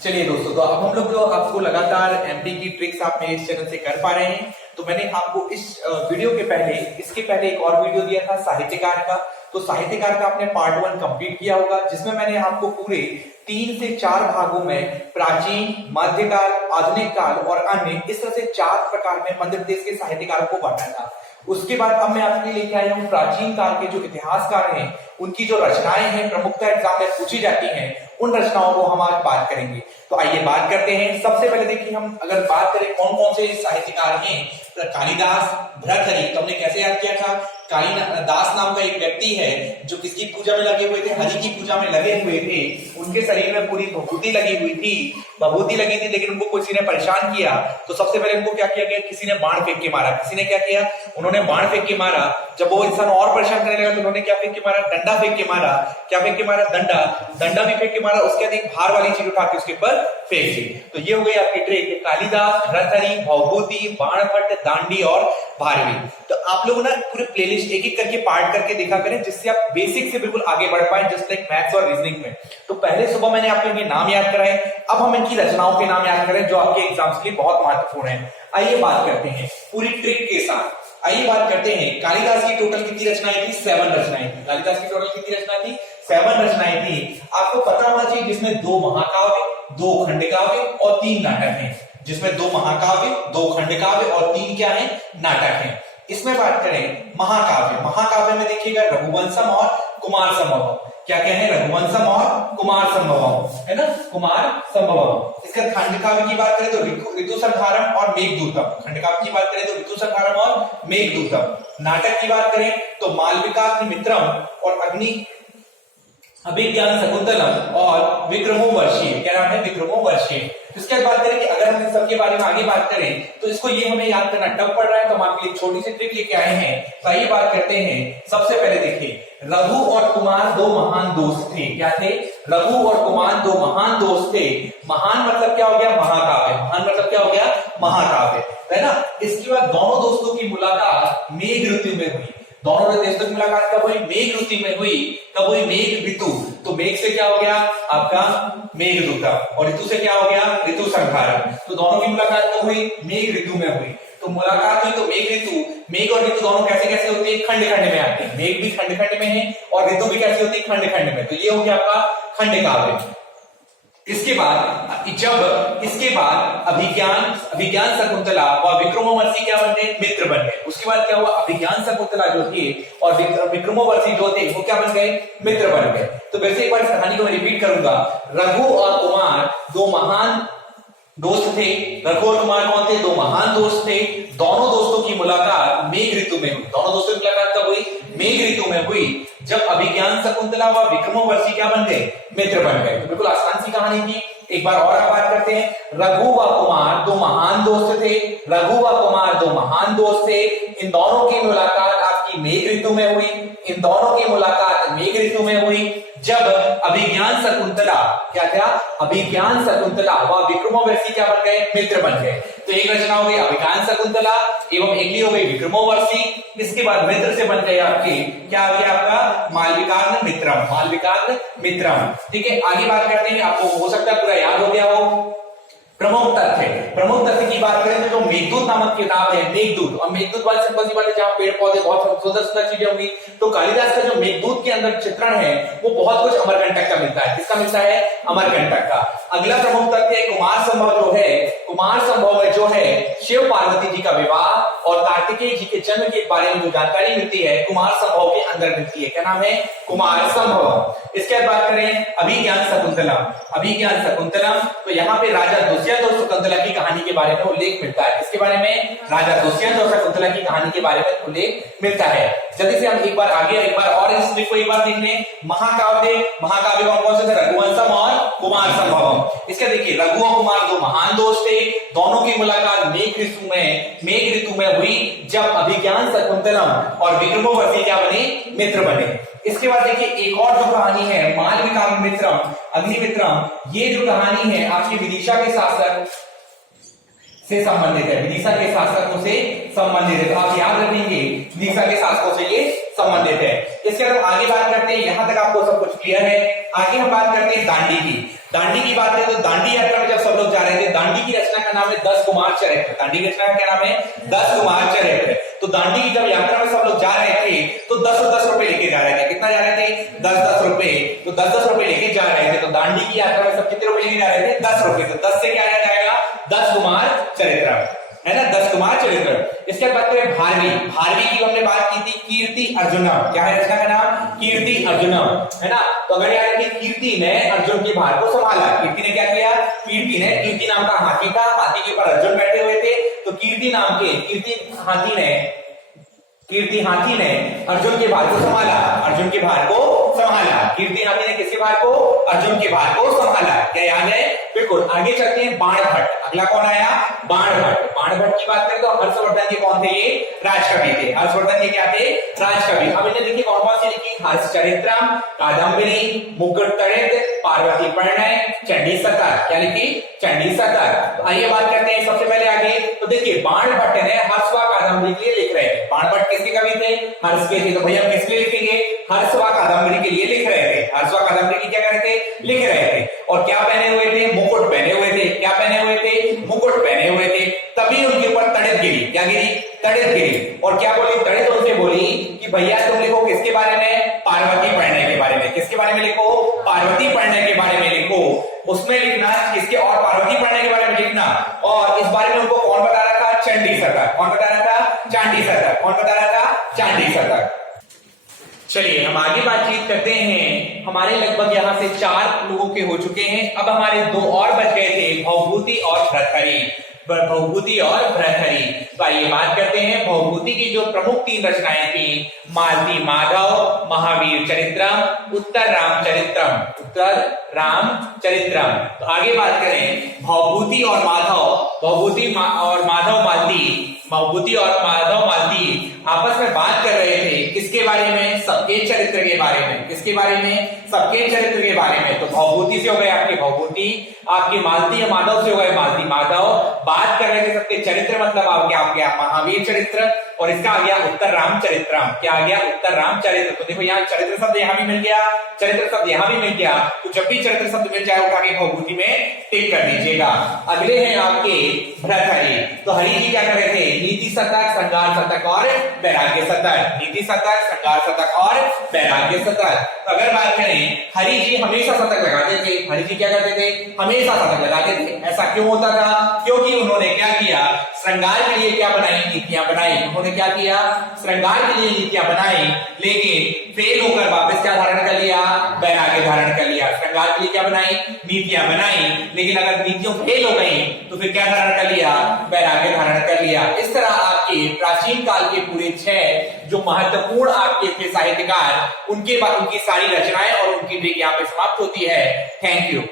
चलिए दोस्तों, तो अब हम लोग जो आपको लगातार एमडी की ट्रिक्स आप मेरे इस चैनल से कर पा रहे हैं। तो मैंने आपको इस वीडियो के पहले, इसके पहले एक और वीडियो दिया था साहित्यकार का। तो साहित्यकार का आपने पार्ट 1 कंप्लीट किया होगा, जिसमें मैंने आपको पूरे 3 से 4 भागों में प्राचीन, मध्यकाल, आधुनिक काल और अन्य, इस तरह से 4 प्रकार में मध्य प्रदेश के साहित्यकारों को बांटा था। उसके बाद अब मैं आपके लिए लेके आया हूँ प्राचीन काल के जो इतिहासकार हैं, उनकी जो रचनाएं हैं प्रमुखता एग्जाम में पूछी जाती हैं, उन रचनाओं को हम आज बात करेंगे। तो आइए बात करते हैं। सबसे पहले देखिए, हम अगर बात करें कौन कौन से साहित्यकार हैं, तो कालिदास, भर्तृहरि। तो हमने कैसे याद किया था? कालिदास नाम का एक व्यक्ति है जो किसकी पूजा में लगे हुए थे? हरि की पूजा में लगे हुए थे। उनके शरीर में पूरी भभूति लगी हुई थी, भभूति लगी थी, लेकिन उनको किसी ने परेशान किया। तो सबसे पहले उनको क्या किया गया? किसी ने बाण फेंक के मारा। किसी ने क्या किया? उन्होंने बाण फेंक के मारा। जब वो इंसान और परेशान करने लगा तो उन्होंने क्या फेंक के मारा? डंडा फेंक के मारा। क्या फेंक के मारा? डंडा भी फेंक के मारा। उसके बाद एक भार वाली चीज उठा के उसके ऊपर फेंक दी। तो ये हो गई आपकी ट्रिक, कालिदास, भर्तृहरि, भवभूति, बाणभट्ट, दांडी और भारवी। तो आप लोग ना पूरे प्लेलिस्ट एक एक करके पार्ट करके देखा करें, जिससे आप बेसिक से बिल्कुल आगे बढ़ पाए, जस्ट लाइक मैथ्स और रीजनिंग में। तो पहले सुबह मैंने आपको इनके नाम याद कराए, अब हम इनकी रचनाओं के नाम याद करें जो आपके एग्जाम्स के लिए बहुत महत्वपूर्ण है। आइए बात करते हैं पूरी ट्रिक के साथ। आइए बात करते हैं, कालिदास की टोटल कितनी रचनाएं थी? 7 रचनाएं थी। कालिदास की टोटल कितनी रचनाएं थी? 7 रचनाएं थी। आपको पता होना चाहिए जिसमें 2 महाकाव्य, 2 खंडकाव्य और 3 नाटक हैं। जिसमें 2 महाकाव्य, 2 खंडकाव्य और 3 क्या है? नाटक हैं। इसमें बात करें महाकाव्य, महाकाव्य में देखिएगा रघुवंशम और कुमार संभवम। क्या क्या है? रघुवंशम और कुमार संभवम, है ना? कुमार संभवम। इसका खंडकाव्य की बात करें तो ऋतुसंहारम और मेघदूतम। खंडकाव्य की बात करें तो ऋतुसंहारम और मेघदूतम। नाटक की बात करें तो मालविकाग्निमित्रम और अभिज्ञान शकुंतलम और विक्रमोर्वशीय। क्या नाम है? विक्रमोर्वशीय। इसके बाद बात करें कि अगर हम इन सबके बारे में आगे बात करें तो इसको ये हमें याद करना टफ पड़ रहा है, तो हम आपके लिए छोटी सी ट्रिक लेके आए हैं। तो आइए बात करते हैं। सबसे पहले देखिए, रघु और कुमार 2 महान दोस्त थे। क्या थे? रघु और कुमार 2 महान दोस्त थे। महान मतलब क्या हो गया? महाकाव्य। महान मतलब क्या हो गया? महाकाव्य, है ना? इसके बाद दोनों दोस्तों की मुलाकात मेघ ऋतु में हुई। दोनों दोस्तों की मुलाकात कब हुई? मेघ ऋतु में हुई। कब हुई? मेघ ऋतु। तो मेघ से क्या हो गया? आपका मेघदूतम, और ऋतु से क्या हो गया? ऋतु संहारम। तो दोनों की मुलाकात कब हुई? मेघ ऋतु में हुई। तो मुलाकात हुई तो मेघ ऋतु। मेघ और ऋतु दोनों कैसे कैसे होते हैं? खंड खंड में आते हैं। मेघ भी खंड खंड में है और ऋतु भी कैसे होती है? खंड खंड में। तो ये हो गया आपका खंडकाव्य। इसके बाद अभिज्ञान शकुंतला व विक्रमोर्वशी क्या बन गए? मित्र बन गए। उसके बाद क्या हुआ? अभिज्ञान शकुंतला जो थे और विक्रमोर्वशी जो थे वो क्या बन गए? मित्र बन गए। तो वैसे एक बार इस कहानी को मैं रिपीट करूंगा। रघु और कुमार 2 महान दोस्त थे। रघु और कुमार कौन थे? 2 महान दोस्त थे। दोनों दोस्तों की मुलाकात मेघ ऋतु में हुई। दोनों दोस्तों की मुलाकात कब हुई? मेघ ऋतु में हुई, जब अभिज्ञान शकुंतला व विक्रमोर्वशी क्या बन गए? मित्र बन गए। तो बिल्कुल आसान सी कहानी थी। एक बार और आप बात करते हैं। रघु व कुमार 2 महान दोस्त थे। रघु व कुमार 2 महान दोस्त थे। इन दोनों की मुलाकात आपकी मेघ ऋतु में हुई। इन दोनों की मुलाकात मेघ ऋतु में हुई, जब अभिज्ञान शकुंतला क्या? अभिज्ञान शकुंतला व विक्रमोर्वशी क्या बन गए? मित्र बन गए। तो एक रचना हो गई अभिज्ञान शकुंतला एवं एक हो गई विक्रमोर्वशी। इसके बाद मित्र से बन गए आपके क्या हो गया? आपका मालविकाग्नि मित्रम। मालविकाग्नि मित्रम। ठीक है, आगे बात करते हैं। आपको हो सकता है पूरा याद हो गया हो। प्रमुख तथ्य की बात करें तो जो मेघदूत नामक किताब है, मेघदूत, और मेघदूत वाले सिंपल सी बात है जहां पेड़ पौधे बहुत सुंदर सुंदर चीजें होंगी। तो कालिदास का जो मेघदूत के अंदर चित्रण है वो बहुत कुछ अमरकंटक का मिलता है। किसका मिलता है? अमरकंटक का। अगला प्रमुख तथ्य है कुमार संभव जो है। कुमार संभव में जो है शिव पार्वती जी का विवाह और कार्तिकेय जी के जन्म के बारे में जो जानकारी मिलती है कुमार संभव के अंदर मिलती है। क्या नाम है? कुमार संभव। इसके बाद बात करें अभिज्ञान शकुंतलम। तो यहाँ पे राजा दुष्यंत और शकुंतला की कहानी के बारे में उल्लेख मिलता है। इसके बारे में राजा दुष्यंत और शकुंतला की कहानी के बारे में उल्लेख मिलता है। जल्दी से हम एक बार आगे, एक बार और इस ट्रिक को एक बार देख लें। महाकाव्य कौन से थे? रघुवंशम और कुमार संभवम। इसके देखिए, रघु और कुमार 2 महान दोस्त थे। दोनों की मुलाकात मेघ ऋतु में हुई, जब अभिज्ञान शकुंतलम और विक्रमोर्वशी क्या बने? मित्र बने। इसके बाद देखिए एक और जो कहानी है मालविकाग्निमित्रम, अग्निमित्रम। ये जो कहानी है आपकी विदिशा के शासक से संबंधित है, विदिशा के शासकों से संबंधित है। तो आप याद रखेंगे विदिशा के शासकों से ये संबंधित है। इसके बाद आगे बात करते हैं, यहां तक आपको सब कुछ क्लियर है। आगे हम बात करते हैं दांडी की। दांडी की बात करें तो दांडी यात्रा में जब सब लोग जा रहे थे, दांडी की रचना का नाम है 10 कुमार चरित्र। दांडी की रचना का क्या नाम है? 10 कुमार चरित्र। तो दांडी की जब यात्रा में सब लोग जा रहे थे तो 10-10 रुपए लेके जा रहे थे। कितना जा रहे थे? 10-10 रुपए। तो 10-10 रुपए लेके जा रहे थे। तो दांडी की यात्रा में सब कितने रुपए लेके जा रहे थे? 10 रुपए। तो 10 से क्या आ जाएगा? 10 कुमार चरित्र, है ना, 10 कुमार चरित्र। इसके बाद बात करें भारवी। भारवी की हमने बात की थी कीर्ति अर्जुनम। क्या है रचना का नाम? कीर्ति अर्जुनम, है ना। तो अगर याद रखिए कीर्ति ने अर्जुन के भार को संभाला। कीर्ति ने क्या किया? कीर्ति नाम का हाथी था, हाथी के ऊपर अर्जुन बैठे हुए थे। तो कीर्ति हाथी ने अर्जुन के भार को संभाला। अर्जुन के भार को संभाला। कीर्ति हाथी ने किसके भार को? अर्जुन के भार को संभाला। क्या याद है? बिल्कुल। आगे चलते हैं बाण भट्ट। अगला कौन आया? बाण भट्ट। बाण भट्ट की बात करें तो हर्षवर्धन के कौन थे? ये राजकवि थे। हर्षवर्धन के क्या थे? राजकवि। अब इन्हें देखिए कौन कौन सी लिखी? हर्षचरित्रम, कादम्बरी, मुकुटतड़ित, पार्वती परिणय, चंडी सतर। क्या लिखी? चंडी सतर। तो आइए बात करते हैं सबसे पहले आगे। तो देखिए बाण भट्ट ने हर्ष व कादम्बरी के लिए लिख रहे थे। बाण भट्ट किसके कवि थे? हर्ष के थे। तो भैया किसके लिए लिखेंगे? हर्ष व कादम्बरी के लिए लिख रहे थे। हर्ष व कादम्बरी की क्या कर रहे थे? लिख रहे थे। और क्या पहने हुए थे? मुकुट पहने हुए थे। क्या पहने हुए थे? मुकुट पहने हुए थे। तभी उनके ऊपर तड़ित गिरी। क्या गिरी? तड़ित गिरी। और क्या बोली? तड़ित उनसे बोली कि भैया तुम लिखो किसके बारे में? पार्वती परिणय के बारे में। किसके बारे में लिखो? पार्वती परिणय के बारे में लिखो। उसमें लिखना किसके? और पार्वती परिणय के बारे में लिखना। और इस बारे में उनको कौन बता रहा था? चंडी सतर। कौन बता रहा था? चांडी सतर। कौन बता रहा था? चांडी सतर। चलिए हम आगे बातचीत करते हैं। हमारे लगभग यहाँ से 4 लोगों के हो चुके हैं। अब हमारे 2 और बच गए थे, भवभूति और भर्तृहरि। भवभूति और भर्तृहरि। तो आइए बात करते हैं भवभूति की जो प्रमुख 3 रचनाएं थी, मालती माधव, महावीर चरित्रम, उत्तर राम चरित्रम। उत्तर राम चरित्रम। तो आगे बात करें भवभूति और माधव। भवभूति और माधव मालती आपस में बात कर रहे थे किसके बारे में? सबके चरित्र के बारे में। किसके बारे में? सबके चरित्र के बारे में। तो भवभूति से हो गए आपकी भवभूति, आपकी मालती या माधव से हो गए मालती माधव। बात कर रहे थे सबके चरित्र, मतलब आ गया महावीर चरित्र। और इसका आ गया उत्तर राम चरित्रम। क्या आ गया? उत्तर राम चरित्र। तो देखो यहाँ चरित्र शब्द यहाँ भी मिल गया, चरित्र शब्द यहाँ भी मिल गया। तो जब भी चरित्र शब्द मिल जाए उठा के भवभूति में टिक कर दीजिएगा। अगले हैं आपके भर्तृहरि। तो हरि जी क्या कर रहे थे? नीति शतक, श्रृंगार शतक और वैराग्य शतक। नीति शतक, श्रृंगार शतक और वैराग्य शतक। तो अगर बात करें, हरि जी हमेशा शतक लगाते थे। हरि जी क्या करते थे? हमेशा शतक लगाते थे। ऐसा क्यों होता था? क्योंकि उन्होंने क्या किया? श्रृंगार के लिए क्या बनाई? नीतियां बनाई। उन्होंने क्या किया? श्रृंगार के लिए नीतियां बनाई, लेकिन फेल होकर वापस क्या धारण कर लिया? वैराग्य धारण कर लिया। श्रृंगार के लिए क्या बनाई? नीतियां बनाई, लेकिन अगर नीतियां फेल हो गई तो फिर क्या धारण कर लिया? वैराग्य धारण कर लिया। इस तरह आपके प्राचीन काल के पूरे 6 जो महत्वपूर्ण आपके थे साहित्यकार, उनकी सारी रचनाएं और उनकी डिग्री यहाँ पे समाप्त होती है। Thank you.